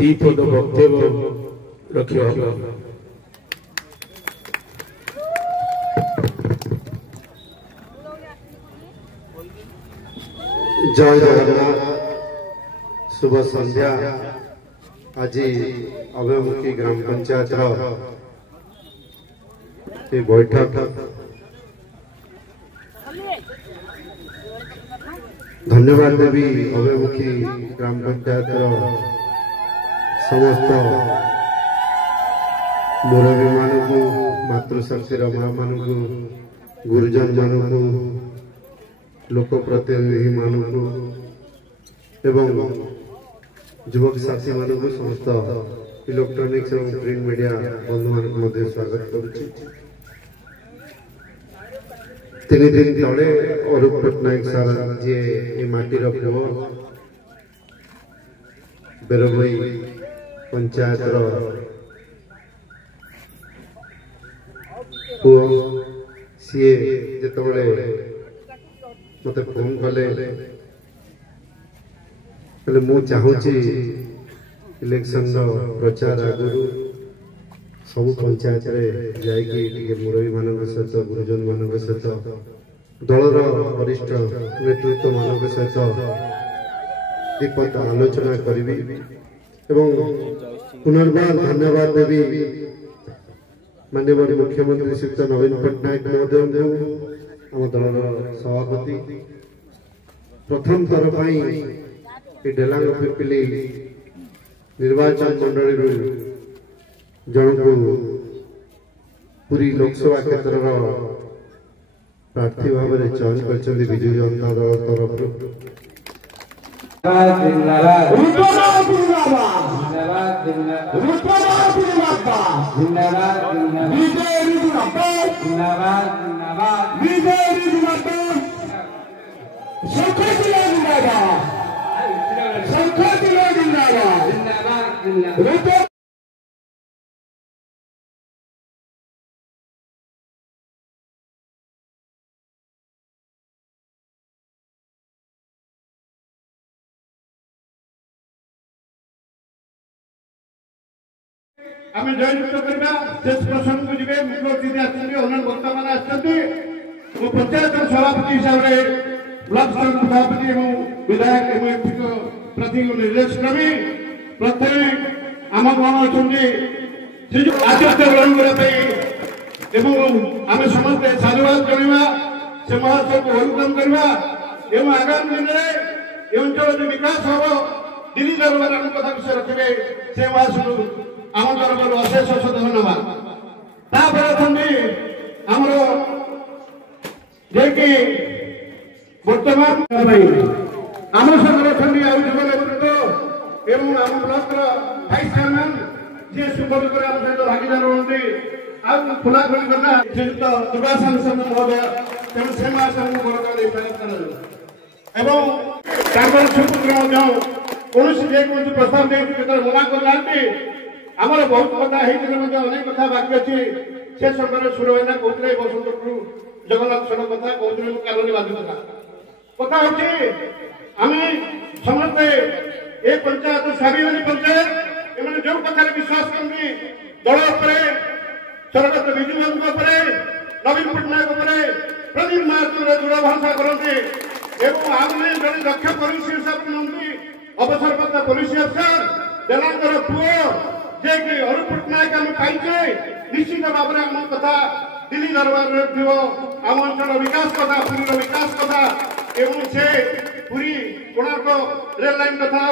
द्विपद वक्तव्य रखिया जय जगन्नाथ शुभ संध्या। आज अभयमुखी ग्राम पंचायत बैठक धन्यवाद देवी अभयमुखी ग्राम पंचायत समस्त मुरबी मानक मातृशक्तिर माँ मानक गुरुजन मानक लोक प्रतिनिधि मानक एवं युवक साथी मानक समस्त इलेक्ट्रोनिक्स और प्रिंट मीडिया बंधु मानक स्वागत करुच्ची। 3 दिन तले अरूप पट्टनायक सार जी माटीर पुओ बेरबई पंचायत पुओ सी जो मत फोन कले मु चाहूँगी इलेक्शन प्रचार आगु सब पंचायत जाकि मुरबी मान सहित गुरुजन मान सहित दलर वरिष्ठ नेतृत्व मान सहित दीपद आलोचना करी पुनर्बार धन्यवाद देवी माननीय मुख्यमंत्री श्री नवीन पट्टनायक महोदय आम दलर सभापति प्रथम थर डेलांग पिपिली निर्वाचन मंडली जन को पूरी लोकसभा क्षेत्र प्रार्थी भाव में चयन कर विजु जनता दल तरफ आम जययुक्त करवा शेष प्रसंग को जी मुख्य अतिथि आनंद वक्ता मान पंचायत सभापति हिसाब से ब्लॉक स्तर सभापति और विधायक प्रति निर्देश क्रमी प्रथम आम कौन अच्छा आतिथ्य ग्रहण करने आम समस्ते साधुवाद जनवा से महाशय को वेलकम करवा एवं आगामी दिन में ये अंचल जो विकास हम दिल्ली दरबार आम कथा विषय रखे से महाशय आम तरफ अशेष अशेष धन्यवाद। आमर जे बर्तमान आम संगे अच्छा युव नेतृत्व एवं आम ब्लॉक भाइस चेयरमैन जी सुखद आम सहित भागीदार होती खुलाखोली करना श्रीयुक्त दुर्गाशन महोदय तेणु से महाशय सुपुत्र कौन जेकोसी प्रस्ताव देखते मना करना आमर बहुत कथा अनेक कथा बाकी अच्छी से समय सुर भाईना कहते बसंतपुर जगन्नाथ सड़क कथा कहते कालोनी बाजू कथा कथा हूँ आम समस्ते ये पंचायत स्वाभिमानी पंचायत एम जो कथा विश्वास करती दल स्वर्गत विजु बाबू नवीन पट्टनायक प्रदीप महाजन दृढ़ भरोसा करते आम जड़े दक्ष पुलिस हिसाब से अवसरप्राप्त पुलिस अफसर देलांगर पुओ जे कि अरूप पट्टनायक आम पाइचे निश्चित भाव में आम कथा दिल्ली दरबार में आम अंचल विकास कथा पुरी विकास कथा एवं से पुरी कोणार्क रेल लाइन कथा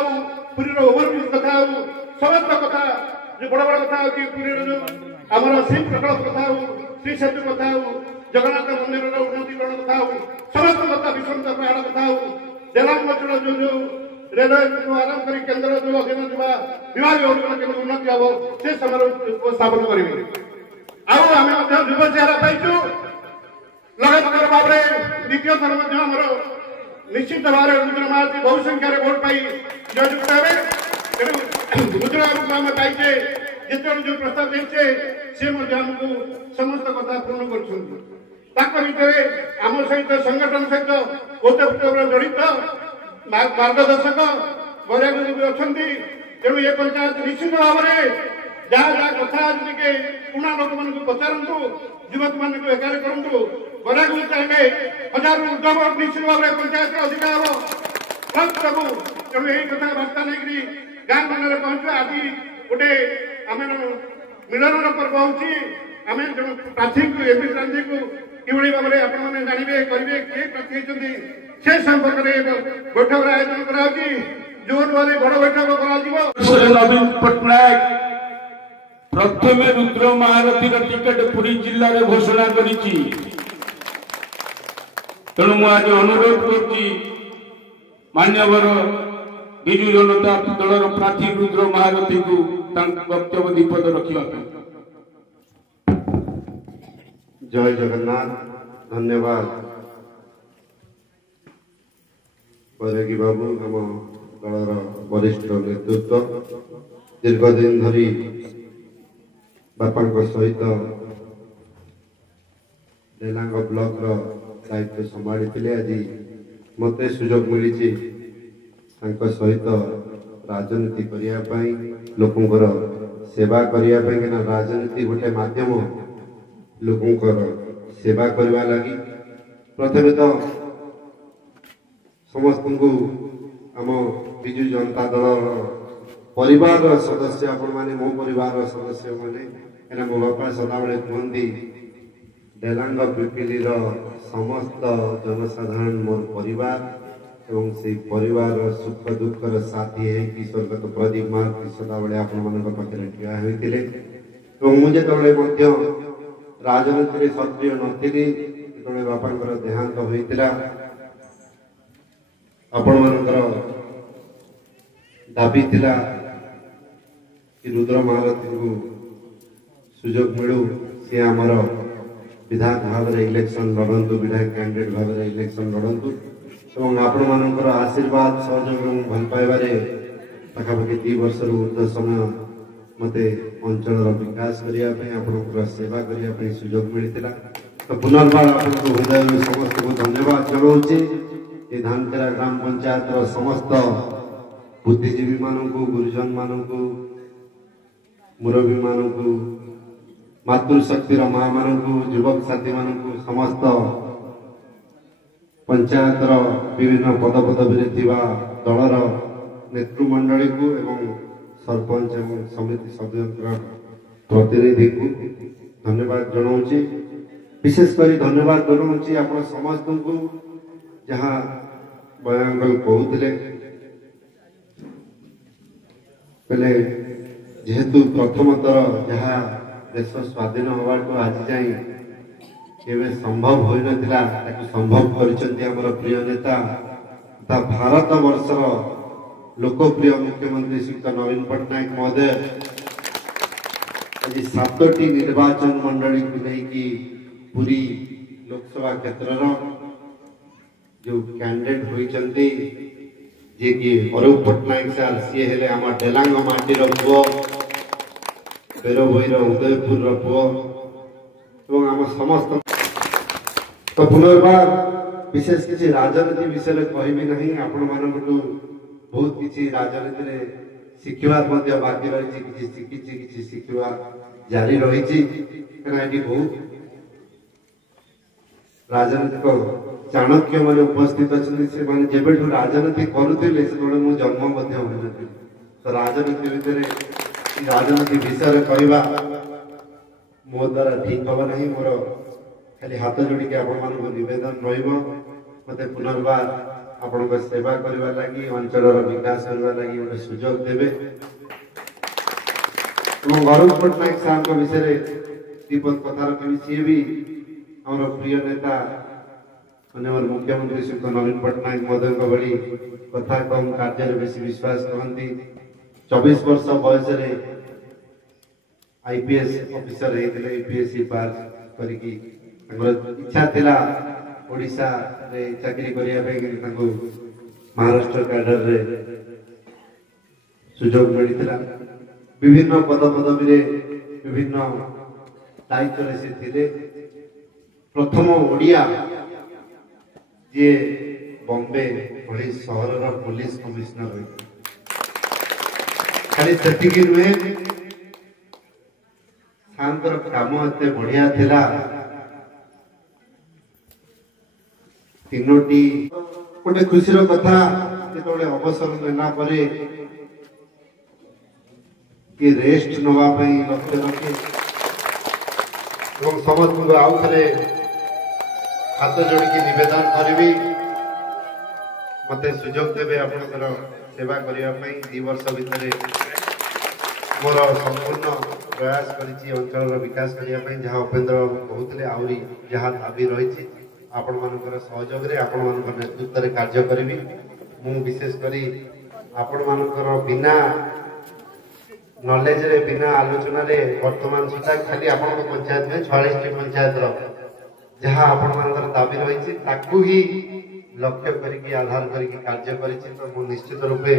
पुरी ओवरब्रिज कथा समस्त कथा जो बड़ बड़ कथा पुरी जो आमर सी प्रकल्प कथा श्री सेतु कथा जगन्नाथ मंदिर उन्नतीकरण कथा समस्त कथा विषमता पहाड़ कथा देलांग जो जो रेलवे आरंभ कर केन्द्र जो अधीन विभाग केवल उन्नति हम से समय उपस्थापन करें आम युव चेहरा पाइचु लगातार भाव में द्वितीय थर निश्चित भाव में रुद्र महाती बहु संख्यार भोट पाई जययुक्त हे रुद्र बाबू आम पाइचे जिते जो प्रस्ताव देचे सी आमको समस्त कथा पूर्ण कर आम सहित संगठन सहित ओतप्रोत जड़ित मार्गदर्शक बरिया भी अच्छा तेणु ये पंचायत निश्चित भाव में जहाँ जहाँ कथा टे पुणा लोक मान पचारतु युवक मान एकाल करूँ गराक भी चाहिए 1000 उद्यम निश्चित भाव में पंचायत अधिकार हम सब तेणु यही कथबार्ता नहीं गाँ मान पहुंचा आज गोटे आम मिलन पर्व होची आम प्रार्थी को एमपी प्रार्थी को किभली भाव में आपण मैंने जानवे करेंगे किए प्रार्थी होती से संपर्क में बैठक आयोजन कराई जून वाले बड़ बैठक कर नवीन पट्टनायक प्रथम रुद्र महारथी टिकेट पुरी जिले में घोषणा करिछि तेणु मु आज अनुरोध करछि मान्यवर विजु जनता दलर प्रार्थी रुद्र महारथी को वक्तव्य दीपद रखा। जय जगन्नाथ। धन्यवाद बैरागी बाबू आम दलर वरिष्ठ नेतृत्व दीर्घ दिन धरी बापा सहित डेलांग ब्लॉक दायित्व संभाली आज मत सुजोग मिली सहित राजनीति करने लोकंर सेवा करने राजनीति गोटे माध्यम लोकंर सेवा करने लगी प्रथम तो समस्त को आम विजु जनता दल परिवार सदस्य आपण माने मो परिवार सदस्य माने मो बापा सदाबले कहती डेलांग पिपिली समस्त जनसाधारण मोर परिवार एवं से परिवार सुख दुखर साथी है कि स्वर्गत प्रदीप महांती सदाबले आपण मान पाखे ठिया होते मुझे राजनीति सक्रिय नी जो बापा देहांत होता आपण मानकर दाबी थिला कि रुद्र महारथी को सुजोग मिलू सी आमर विधायक भाव में इलेक्शन लड़ू विधायक कैंडिडेट भाव में इलेक्शन लड़ू और आपण मानकर आशीर्वाद सहयोग भल पाइबारे पाखापाखि 2 वर्ष ऊर्ध समय मते अंचल विकास करने सेवा करने सुजोग मिलता तो पुनर्बार आपन हृदय समस्त को धन्यवाद जनाऊँचे ये धानतेरा ग्राम पंचायत समस्त बुद्धिजीवी मानू गुरुजन मानू मुरबी मानू मातृशक्तिर माँ मानू युवक साथी मानू समस्त पंचायत विभिन्न पद पदवी दलर नेतृमंडली को एवं सरपंच एवं समिति सभ्य प्रतिनिधि को धन्यवाद जनाऊँची विशेषकर धन्यवाद जनाऊँची आप समस्त को जहाँ बयांगल कहते पहले जेहेतु प्रथमतर जहाँ देश स्वाधीन होवाटू आज जाए केवे संभव हो नथिला संभव कर प्रिय नेता तथा भारत वर्षर लोकप्रिय मुख्यमंत्री श्री नवीन पट्टनायक महोदय आज 7टी निर्वाचन मंडली को लेकिन पूरी लोकसभा क्षेत्र जो कैंडिडेट होती जे कि अरूप पट्टनायक सार सी हेले आम डेलांग माटीर पुओ बेरबईर उदयपुर पुओ एवं आम समस्त तो पुनर्बार विशेष किसी राजनीति विषय कहबी नहीं आपण मानकटू बहुत किसी राजनीति शिखबार बाकी रही किसी शिखा जारी रही बहुत राजनीतिक चाणक्य मान उपस्थित अच्छे से जब राजनीति करुले से जन्म तो राजनीति भितर राजनीति विषय कहवा मो द्वारा ठीक हम ना मोर खाली हाथ जोड़ी आपण नवेदन रते पुनर्बार आपण सेवा करने लगी अंचल विकास करने लगी गोटे सुजोग देवे अरूप पट्टनायक साहब विषय दीपक कथा रखी सी भी आम प्रिय नेता माननीय मुख्यमंत्री श्री नवीन पट्टनायक महोदय भली कथा कम कार्य बेसी विश्वास करती 24 वर्ष बयस आईपीएस ऑफिसर होते यूपीएससी पास करके इच्छा थिला ओडिशा रे चाकरी करने महाराष्ट्र कैडर रे सुजोग मिलता विभिन्न पद पदवी विभिन्न दायित्व से थिले प्रथम ओडिया जे बॉम्बे भली सहर पुलिस कमिश्नर होते खाली सेतिकी नुहे सार काम एत बढ़िया थिला तीनोटी गोटे खुशी कथा जो अवसर नेला परे कि रेस्ट नवाई लक्ष्य रखी समस्त को आउ थे हाथ जोड़ी निवेदन करी मत सुजोग देवे आपंकर सेवा करने 2 वर्ष भितर मोर संपूर्ण प्रयास करंचल विकास करने जहाँ उपेन्द्र बाबू कहते आहरी जहाँ दाबी रही आपण मानकर सहयोग आपण मानकर नेतृत्व में कार्य करी मु विशेष करी आपण मानकर बिना नॉलेज रे बिना आलोचना रे वर्तमान सुधा खाली आपण पंचायत में 46 पंचायत जहाँ आपण मानकर दाबी रही ताकू ही लक्ष्य करके आधार करके कार्य करिछि तो मु निश्चित रूपे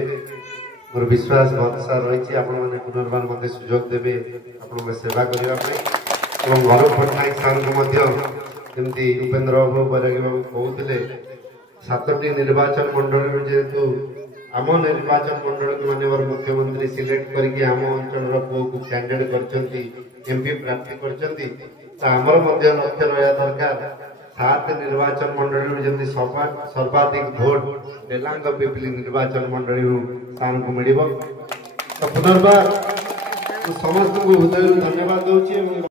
मोर विश्वास भरोसा रही आपण माने पुनर्बार मते सुयोग देबे आपण सेवा करबा पई एवं गौरव पट्टनायक सार को मध्य जमती उपेन्द्र बाबू बैरागी बाबू कहते 7टी निर्वाचन मंडल जेहेतु आम निर्वाचन मंडल को माननीय मुख्यमंत्री सिलेक्ट करके आम अंचल पुओ को कैंडिडेट करछंती एमपी प्राप्ति करछंती तो आमर मध्य लक्ष्य रहा दरकार 7 निर्वाचन मंडल जमी सर्वाधिक भोट डेलांग पिपली निर्वाचन मंडल सार को मिल तो पुनर्बार समस्त को हृदय धन्यवाद दूसरी।